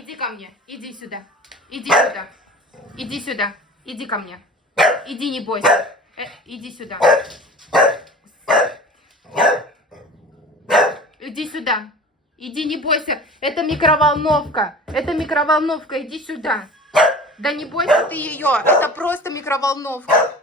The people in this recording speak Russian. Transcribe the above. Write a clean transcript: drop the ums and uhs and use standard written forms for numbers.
Иди ко мне. Иди сюда. Иди сюда. Иди сюда. Иди ко мне. Иди, не бойся. Иди сюда. Иди сюда. Иди, не бойся. Это микроволновка. Это микроволновка. Иди сюда. Да не бойся ты ее. Это просто микроволновка.